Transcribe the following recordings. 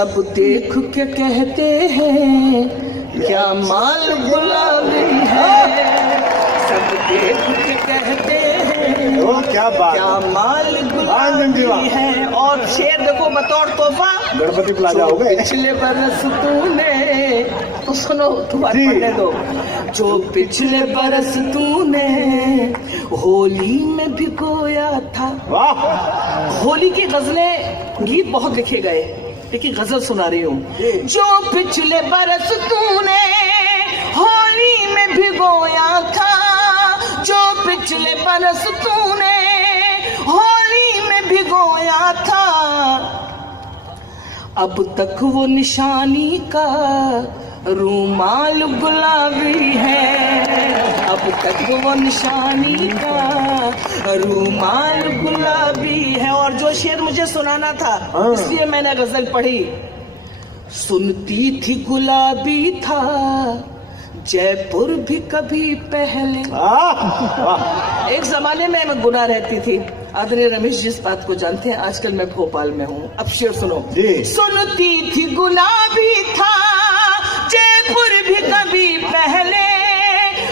सब देख के कहते हैं क्या माल गुलाबी है, सब देख के कहते हैं क्या बात, क्या माल गुलाबी है। और शेर देखो बतौर तोहफा, गणपति प्लाजा हो गए। पिछले बरस तूने, तो सुनो तुम्हारे पढ़ने दो, जो पिछले बरस तूने होली में भिगोया था। वाह, होली की गजलें गीत बहुत लिखे गए, लेकिन गजल सुना रही हूँ। जो पिछले बरस तूने होली में भिगोया था, जो पिछले बरस तूने होली में भिगोया था, अब तक वो निशानी का रूमाल गुलाबी है, अब तक वो निशानी का रूमाल गुलाबी है। और जो शेर मुझे सुनाना था इसलिए मैंने गजल पढ़ी। सुनती थी गुलाबी था जयपुर भी कभी पहले। एक जमाने में मैं गुना रहती थी, आदरणीय रमेश जिस बात को जानते हैं, आजकल मैं भोपाल में हूँ। अब शेर सुनो। सुनती थी गुलाबी था जयपुर भी कभी पहले,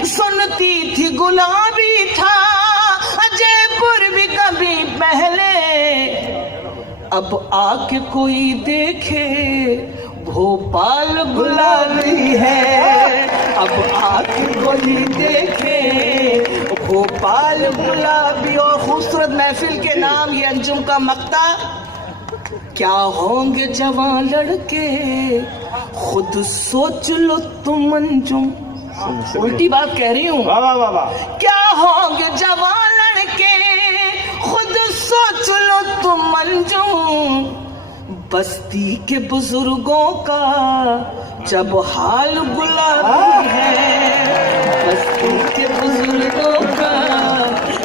सुनती थी गुलाबी था जयपुर भी कभी पहले, अब आके कोई देखे भोपाल गुलाबी है, अब आके कोई देखे भोपाल गुलाबी। और खूबसूरत महफिल के नाम ये अंजुम का मक्ता, क्या होंगे जवान लड़के खुद सोच लो तुम अंजुम। उल्टी बात कह रही हूँ। क्या होंगे जवान लड़के खुद सोच लो तुम अंजुम, बस्ती के बुजुर्गों का जब हाल गुलाबी है, बस्ती के बुजुर्गों का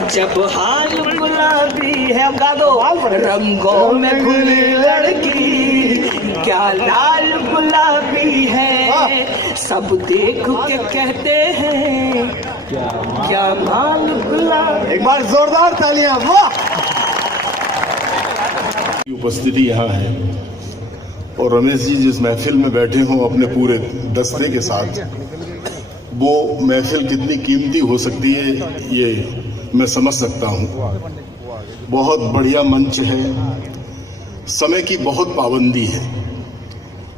जब हाल गुलाबी है। गा दो। रंगों में घुली लड़की क्या लाल गुलाबी है, सब देख के कहते हैं क्या माल गुलाबी। एक बार जोरदार तालियां। वाह, उपस्थिति यहाँ है और रमेश जी जिस महफिल में बैठे हों अपने पूरे दस्ते के साथ, वो महफिल कितनी कीमती हो सकती है ये मैं समझ सकता हूँ। बहुत बढ़िया मंच है, समय की बहुत पाबंदी है।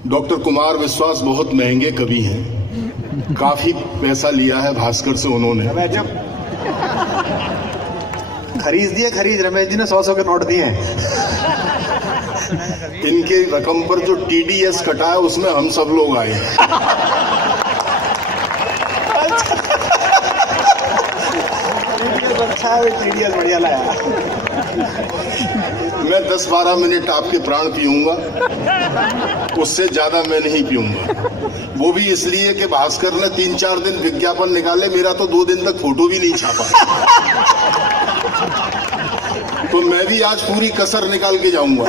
डॉक्टर कुमार विश्वास बहुत महंगे कवि हैं, काफी पैसा लिया है भास्कर से उन्होंने। खरीद रमेश जी ने 100-100 के नोट दिए हैं। इनके रकम पर जो TDS कटा है उसमें हम सब लोग आए। अच्छा है, TDS बढ़िया लाया। मैं 10-12 मिनट आपके प्राण पीऊंगा, उससे ज्यादा मैं नहीं पीऊंगा। वो भी इसलिए कि भास्कर ने 3-4 दिन विज्ञापन निकाले, मेरा तो 2 दिन तक फोटो भी नहीं छापा। तो मैं भी आज पूरी कसर निकाल के जाऊंगा,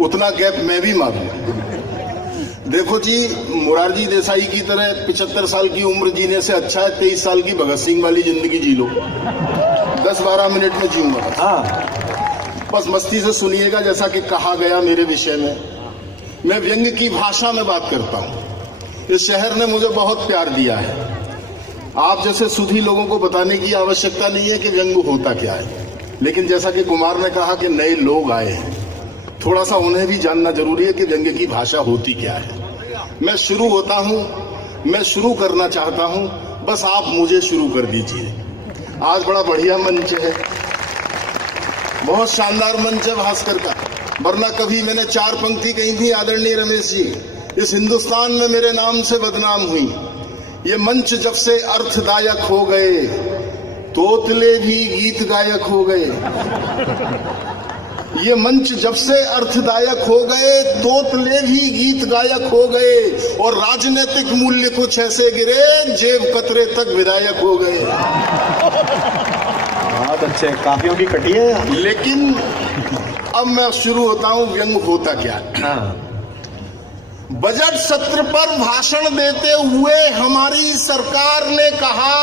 उतना गैप मैं भी मारूंगा। देखो जी, मुरारजी देसाई की तरह 75 साल की उम्र जीने से अच्छा है 23 साल की भगत सिंह वाली जिंदगी जी लो। 10-12 मिनट में जीऊंगा। बस मस्ती से सुनिएगा। जैसा कि कहा गया मेरे विषय में, मैं व्यंग्य की भाषा में बात करता हूँ। इस शहर ने मुझे बहुत प्यार दिया है। आप जैसे सुधी लोगों को बताने की आवश्यकता नहीं है कि व्यंग्य होता क्या है, लेकिन जैसा कि कुमार ने कहा कि नए लोग आए हैं, थोड़ा सा उन्हें भी जानना जरूरी है कि व्यंग्य की भाषा होती क्या है। मैं शुरू होता हूं, मैं शुरू करना चाहता हूं, बस आप मुझे शुरू कर दीजिए। आज बड़ा बढ़िया मंच है, बहुत शानदार मंच है भास्कर का, वरना कभी मैंने 4 पंक्ति कही थी आदरणीय रमेश जी, इस हिंदुस्तान में मेरे नाम से बदनाम हुई। ये मंच जब से अर्थदायक हो गए, तोतले भी गीत गायक हो गए। ये मंच जब से अर्थदायक हो गए, तोतले भी गीत गायक हो गए, और राजनीतिक मूल्य कुछ ऐसे गिरे जेब कतरे तक विधायक हो गए। बहुत अच्छे, काफियों की कटी है। लेकिन अब मैं शुरू होता हूं, व्यंग्य होता क्या। बजट सत्र पर भाषण देते हुए हमारी सरकार ने कहा,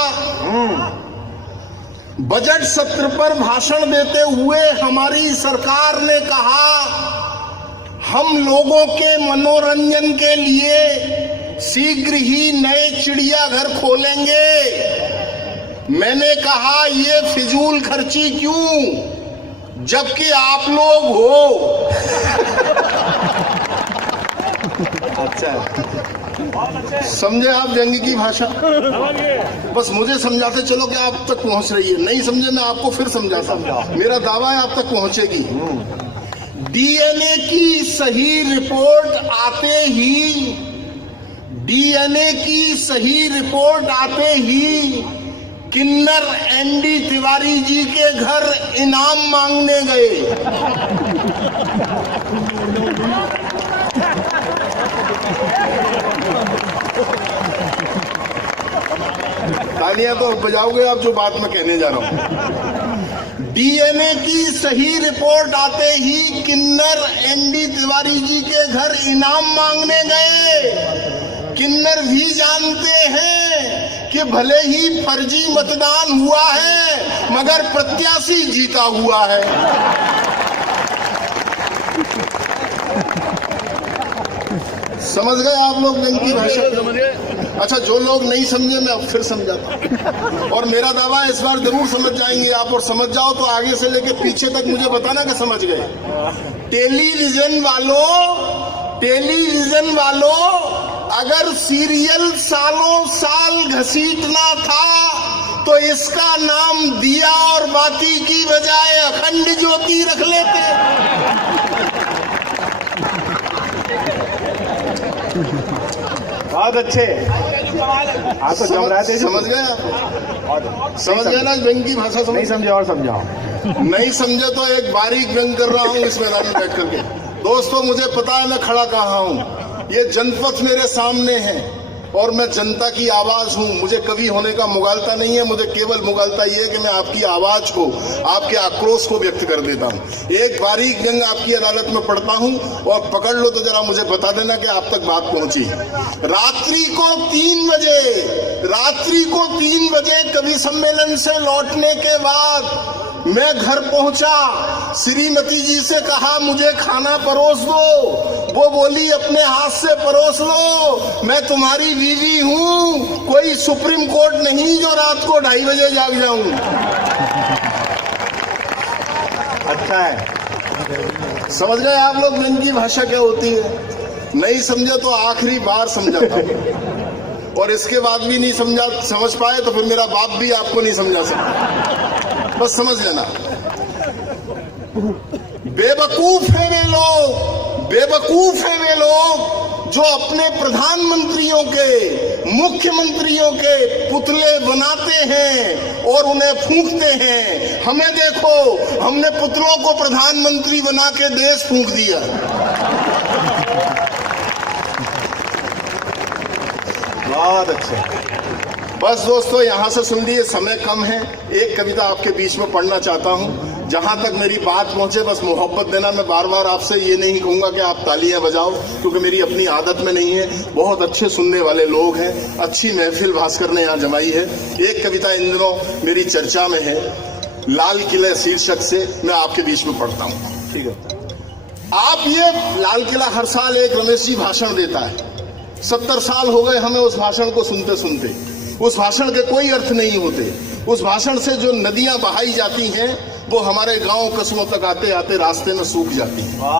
बजट सत्र पर भाषण देते हुए हमारी सरकार ने कहा हम लोगों के मनोरंजन के लिए शीघ्र ही नए चिड़ियाघर खोलेंगे। मैंने कहा ये फिजूल खर्ची क्यों, जबकि आप लोग हो। अच्छा, समझे आप व्यंग्य की भाषा? बस मुझे समझाते चलो कि आप तक पहुंच रही है, नहीं समझे मैं आपको फिर समझाता हूं। मेरा दावा है आप तक पहुंचेगी। डीएनए की सही रिपोर्ट आते ही, डीएनए की सही रिपोर्ट आते ही किन्नर एनडी तिवारी जी के घर इनाम मांगने गए। तालियां तो बजाओगे आप जो बात मैं कहने जा रहा हूं। डीएनए की सही रिपोर्ट आते ही किन्नर एनडी तिवारी जी के घर इनाम मांगने गए। किन्नर भी जानते हैं कि भले ही फर्जी मतदान हुआ है मगर प्रत्याशी जीता हुआ है। समझ गए आप लोग इनकी भाषा? अच्छा, जो लोग नहीं समझे मैं अब फिर समझाता हूं। और मेरा दावा है इस बार जरूर समझ जाएंगे आप, और समझ जाओ तो आगे से लेके पीछे तक मुझे बताना कि समझ गए। टेलीविजन वालों, अगर सीरियल सालों साल घसीटना था तो इसका नाम दिया और बाती की बजाय अखंड ज्योति रख लेते। बहुत अच्छे। आप तो जम रहे थे। समझ गए आप? समझ गए ना व्यंग्य की भाषा? नहीं समझे और समझाओ। नहीं समझे तो एक बारीक व्यंग कर रहा हूं इस मैदान में बैठ करके। दोस्तों, मुझे पता है मैं खड़ा कहाँ हूं। ये जनपथ मेरे सामने है और मैं जनता की आवाज हूं। मुझे कवि होने का मुगालता नहीं है, मुझे केवल मुगालता ये है कि मैं आपकी आवाज को, आपके आक्रोश को व्यक्त कर देता हूं। एक बारीक व्यंग आपकी अदालत में पढ़ता हूं और पकड़ लो तो जरा मुझे बता देना कि आप तक बात पहुंची। रात्रि को 3 बजे कवि सम्मेलन से लौटने के बाद मैं घर पहुंचा। श्रीमती जी से कहा मुझे खाना परोस दो। वो बोली अपने हाथ से परोस लो, मैं तुम्हारी बीवी हूं, कोई सुप्रीम कोर्ट नहीं जो रात को 2:30 बजे जाग जाऊं। अच्छा है। समझ गए आप लोग व्यंग्य की भाषा क्या होती है? नहीं समझे तो आखिरी बार समझाता हूं, और इसके बाद भी नहीं समझ पाए तो फिर मेरा बाप भी आपको नहीं समझा सकता। बस समझ लेना। बेवकूफ है वे लोग जो अपने प्रधानमंत्रियों के, मुख्यमंत्रियों के पुतले बनाते हैं और उन्हें फूंकते हैं। हमें देखो, हमने पुतलों को प्रधानमंत्री बना के देश फूंक दिया। बहुत अच्छे। बस दोस्तों, यहां से सुन लिए, समय कम है। एक कविता आपके बीच में पढ़ना चाहता हूं। जहां तक मेरी बात पहुंचे बस मोहब्बत देना। मैं बार बार आपसे ये नहीं कहूंगा कि आप तालियां बजाओ, क्योंकि मेरी अपनी आदत में नहीं है। बहुत अच्छे सुनने वाले लोग हैं, अच्छी महफिल भास्कर ने यहाँ जमाई है। एक कविता इन दिनों मेरी चर्चा में है, लाल किले शीर्षक से मैं आपके बीच में पढ़ता हूँ। ठीक है। आप ये लाल किला हर साल एक रमेश जी भाषण देता है। 70 साल हो गए हमें उस भाषण को सुनते सुनते। उस भाषण के कोई अर्थ नहीं होते। उस भाषण से जो नदियां बहाई जाती हैं वो हमारे गांव कस्बों तक आते आते रास्ते में सूख जाती हैं।